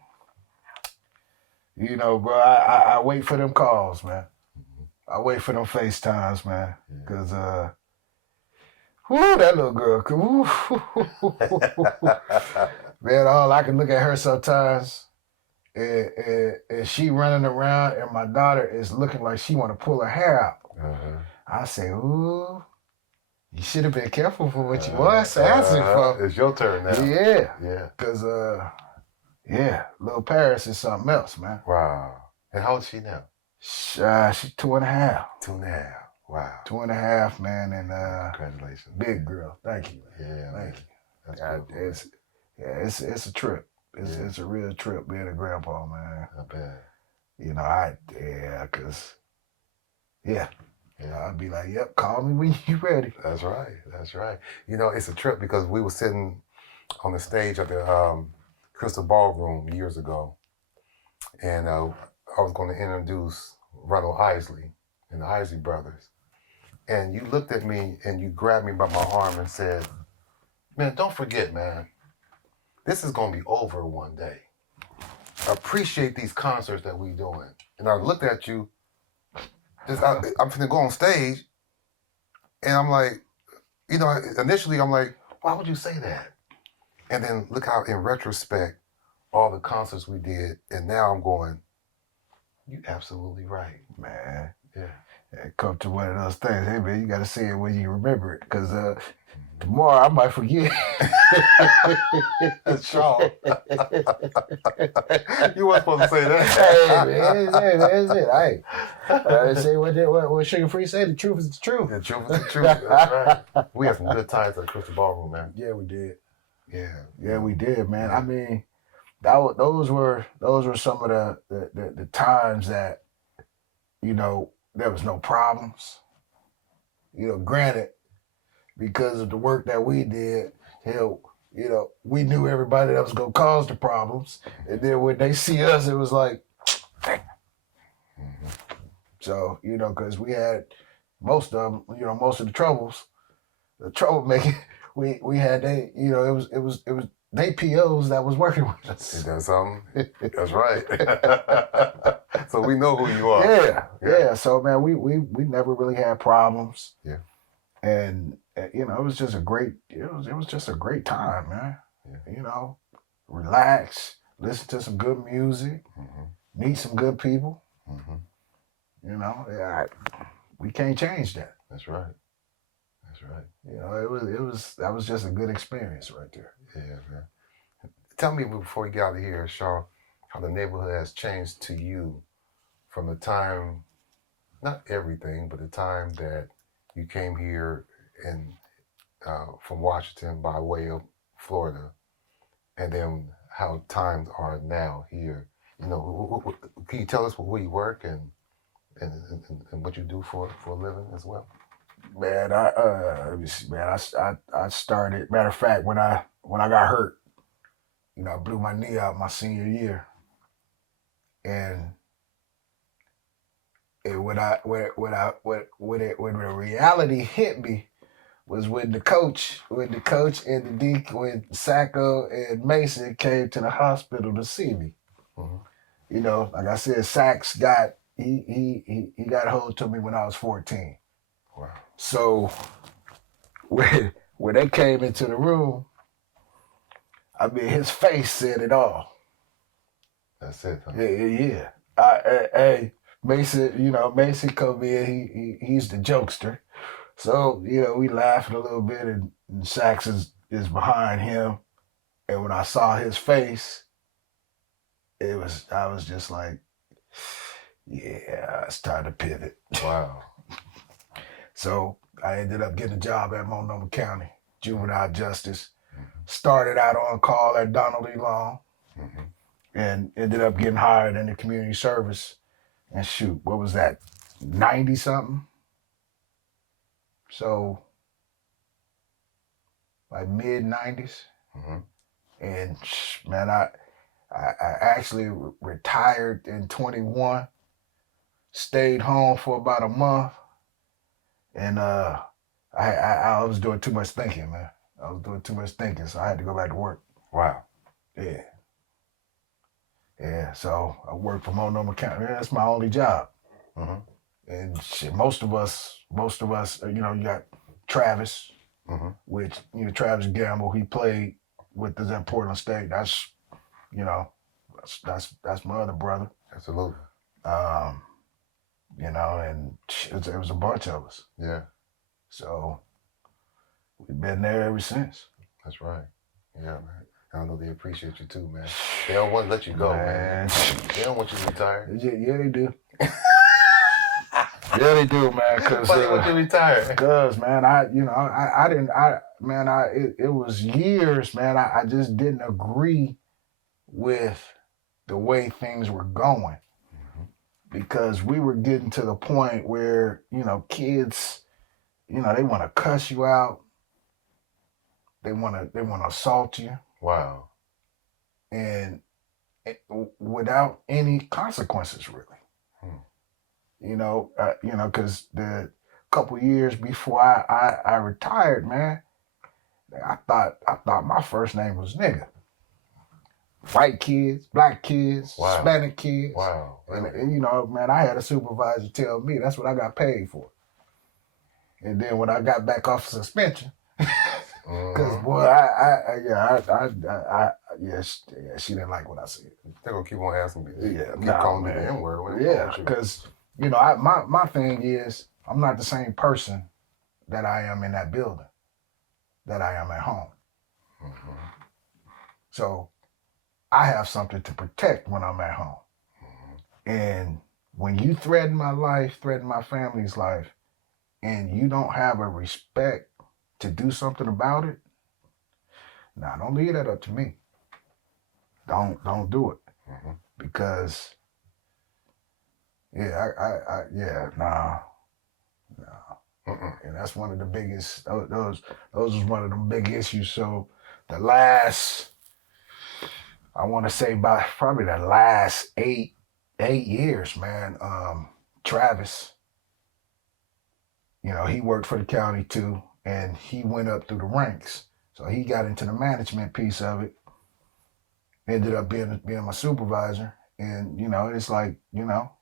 you know, bro, I wait for them calls, man. I wait for them FaceTimes, man. Because, whoo, that little girl, whoo, man, all I can look at her sometimes, and she running around, and my daughter is looking like she want to pull her hair out. I say, ooh, you should have been careful for what you was asking for. It's your turn now. Yeah. Because, little Paris is something else, man. Wow. And how old is she now? She's 2.5. 2.5. Wow. 2.5, man, and congratulations. big girl. Thank you. Yeah, Thank you. That's beautiful. It's a trip. It's a real trip being a grandpa, man. I bet. You know, I'd be like, yep, call me when you ready. That's right. You know, it's a trip because we were sitting on the stage at the Crystal Ballroom years ago, and I was going to introduce Ronald Isley and the Isley Brothers. And you looked at me and you grabbed me by my arm and said, man, don't forget, man, this is going to be over one day. Appreciate these concerts that we doing. And I looked at you, I'm finna go on stage, and I'm like, you know, initially I'm like, why would you say that? And then look how, in retrospect, all the concerts we did, and now I'm going, you absolutely right. Man. Yeah. It come to one of those things. Hey, man, you got to say it when you remember it, because tomorrow I might forget. Sure. You weren't supposed to say that. Hey, man, I say what Sugar Free say. The truth is the truth. The truth is the truth. That's right. We had some good times at Crystal Ballroom, man. Yeah, we did. Yeah, we did, man. I mean, those were some of the times that, you know, there was no problems. You know, granted, because of the work that we did, hell, you know, we knew everybody that was gonna cause the problems, and then when they see us, it was like, so, you know, because we had most of them, you know, most of the troublemaking, we had it was they POs that was working with us. Is that something? That's right. So we know who you are. Yeah. So man, we never really had problems. Yeah. And you know, it was just a great time, man. Yeah. You know, relax, listen to some good music, meet some good people. You know, we can't change that. That's right. You know, that was just a good experience right there. Yeah, man. Tell me before we get out of here, Shaw, how the neighborhood has changed to you from the time, not everything, but the time that you came here and from Washington by way of Florida, and then how times are now here. You know, can you tell us where you work and what you do for a living as well? Man, let me see, man. I started. Matter of fact, when I got hurt, you know, I blew my knee out my senior year, and when the reality hit me was when the coach and the deacon, when Sacco and Mason came to the hospital to see me. You know, like I said, Sacks got he got a hold to me when I was 14. Wow. So when they came into the room, I mean, his face said it all. That's it, huh? Yeah. Hey, Mason, you know, Mason come in, he's the jokester. So, you know, we laughing a little bit, and Sax is behind him. And when I saw his face, I was just like, yeah, it's time to pivot. Wow. So I ended up getting a job at Multnomah County, juvenile justice. Started out on call at Donald E. Long, and ended up getting hired in the community service. And shoot, what was that, 90 something? So, like mid 90s. Mm-hmm. And man, I actually retired in 21, stayed home for about a month, and I was doing too much thinking, man. I was doing too much thinking, so I had to go back to work. Wow. Yeah. Yeah, so I work for Monoma County. Yeah, that's my only job. Mm-hmm. And shit, most of us, you know, you got Travis, Mm-hmm. which, you know, Travis Gamble, he played with us at Portland State. That's, you know, that's my other brother. Absolutely. You know, and it was a bunch of us. Yeah. So we've been there ever since. That's right. Yeah, man. I know they appreciate you too, man. They don't want to let you go, man. They don't want you to retire. Yeah, they do. Yeah, they do, man. Cause why they want you to retire? Cause man, it was years, man. I just didn't agree with the way things were going, because we were getting to the point where, you know, kids, you know, they want to cuss you out, they want to assault you. Wow. And without any consequences, really. You know, because the couple years before I retired, man, I thought my first name was nigga. White kids, black kids, wow. Hispanic kids. Wow. And, you know, man, I had a supervisor tell me that's what I got paid for. And then when I got back off suspension, because boy, she didn't like what I said. They're gonna keep on asking me. Yeah, keep calling me the N-word. Yeah, because you know, my thing is I'm not the same person that I am in that building that I am at home. Mm-hmm. So I have something to protect when I'm at home. Mm-hmm. And when you threaten my life, threaten my family's life, and you don't have a respect to do something about it, nah, don't leave that up to me. Don't do it. Mm-hmm. Because nah. And that's one of the biggest. Those was one of the big issues. So the last, I want to say about probably the last eight years, man. Travis, you know, he worked for the county too, and he went up through the ranks. So he got into the management piece of it. Ended up being my supervisor, and you know, it's like, you know,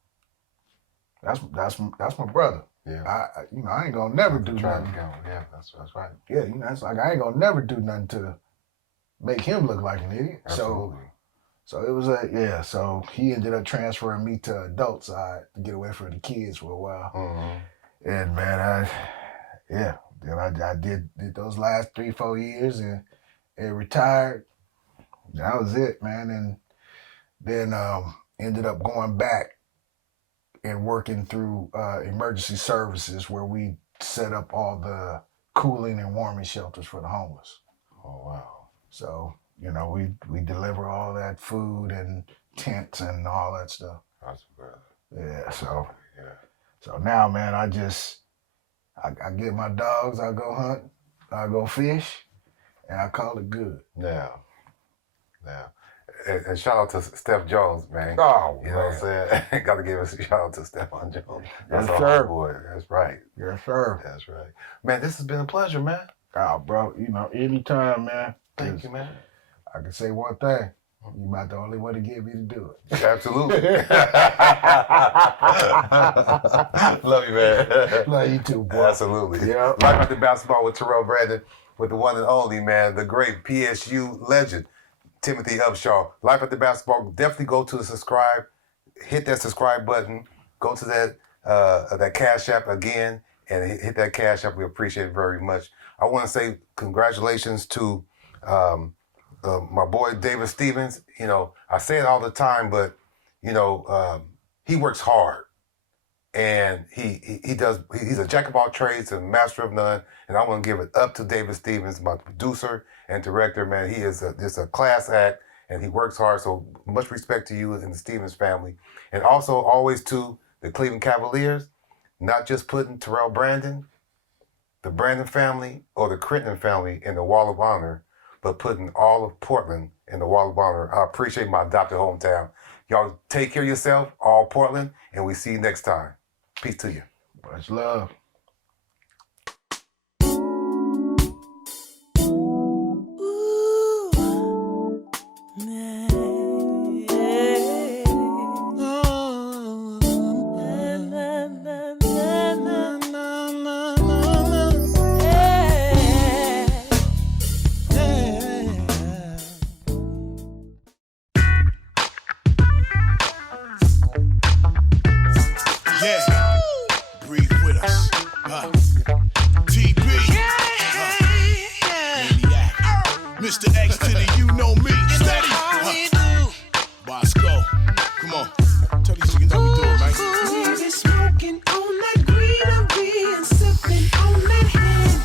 that's my brother. Yeah. I ain't gonna never do nothing. Yeah, that's right. Yeah, you know, it's like I ain't gonna never do nothing to make him look like an idiot. Absolutely. So it was so he ended up transferring me to adult side to get away from the kids for a while. Mm-hmm. And man, then I did those last 3-4 years and retired. That was it, man. And then ended up going back and working through emergency services, where we set up all the cooling and warming shelters for the homeless. Oh, wow. So, you know, we deliver all that food and tents and all that stuff. That's good. Yeah, so so now, man, I get my dogs, I go hunt, I go fish, and I call it good. Yeah. And shout out to Steph Jones, man. Oh, you know what I'm saying? Got to give us a shout out to Stephon Jones. That's yes, our sir. boy. That's right. Yes, sir. That's right. Man, this has been a pleasure, man. Oh, bro, you know, anytime, man. Thank you, man. I can say one thing. You about the only one to get me to do it. Absolutely. Love you, man. Love you too, boy. Absolutely. Yeah. Life After Basketball with Terrell Brandon, with the one and only, man, the great PSU legend, Timothy Upshaw. Life After Basketball. Definitely go to the subscribe. Hit that subscribe button. Go to that Cash App again and hit that Cash App. We appreciate it very much. I want to say congratulations to my boy David Stevens. You know, I say it all the time, but you know, he works hard, and he's a jack of all trades and master of none. And I want to give it up to David Stevens, my producer and director. Man, he is just a class act, and he works hard. So much respect to you and the Stevens family, and also always to the Cleveland Cavaliers, not just putting Terrell Brandon the Brandon family or the Critton family in the Wall of Honor, but putting all of Portland in the Wall of Honor. I appreciate my adopted hometown. Y'all take care of yourself, all Portland, and we see you next time. Peace to you. Much love. Yeah, breathe with us. TeeBee, Maniac, Mr. X to the you know me, steady. Bosco, come on, tell these niggas how we do it, man. We be smoking on that greenery and sipping on that hand.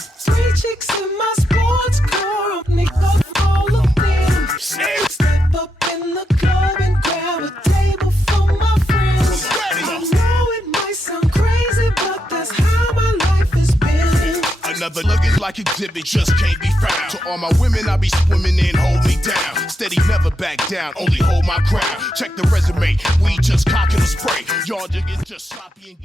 3 chicks in my sports car, nigga, all of them. Step up in the club and grab a table for my friends. I know it might sound crazy, but that's how my life has been. Another luggage like exhibit just can't be found. To all my women, I be swimming in, hold me down. Steady, never back down, only hold my ground. Check the resume, we just cocking the spray. Y'all just sloppy and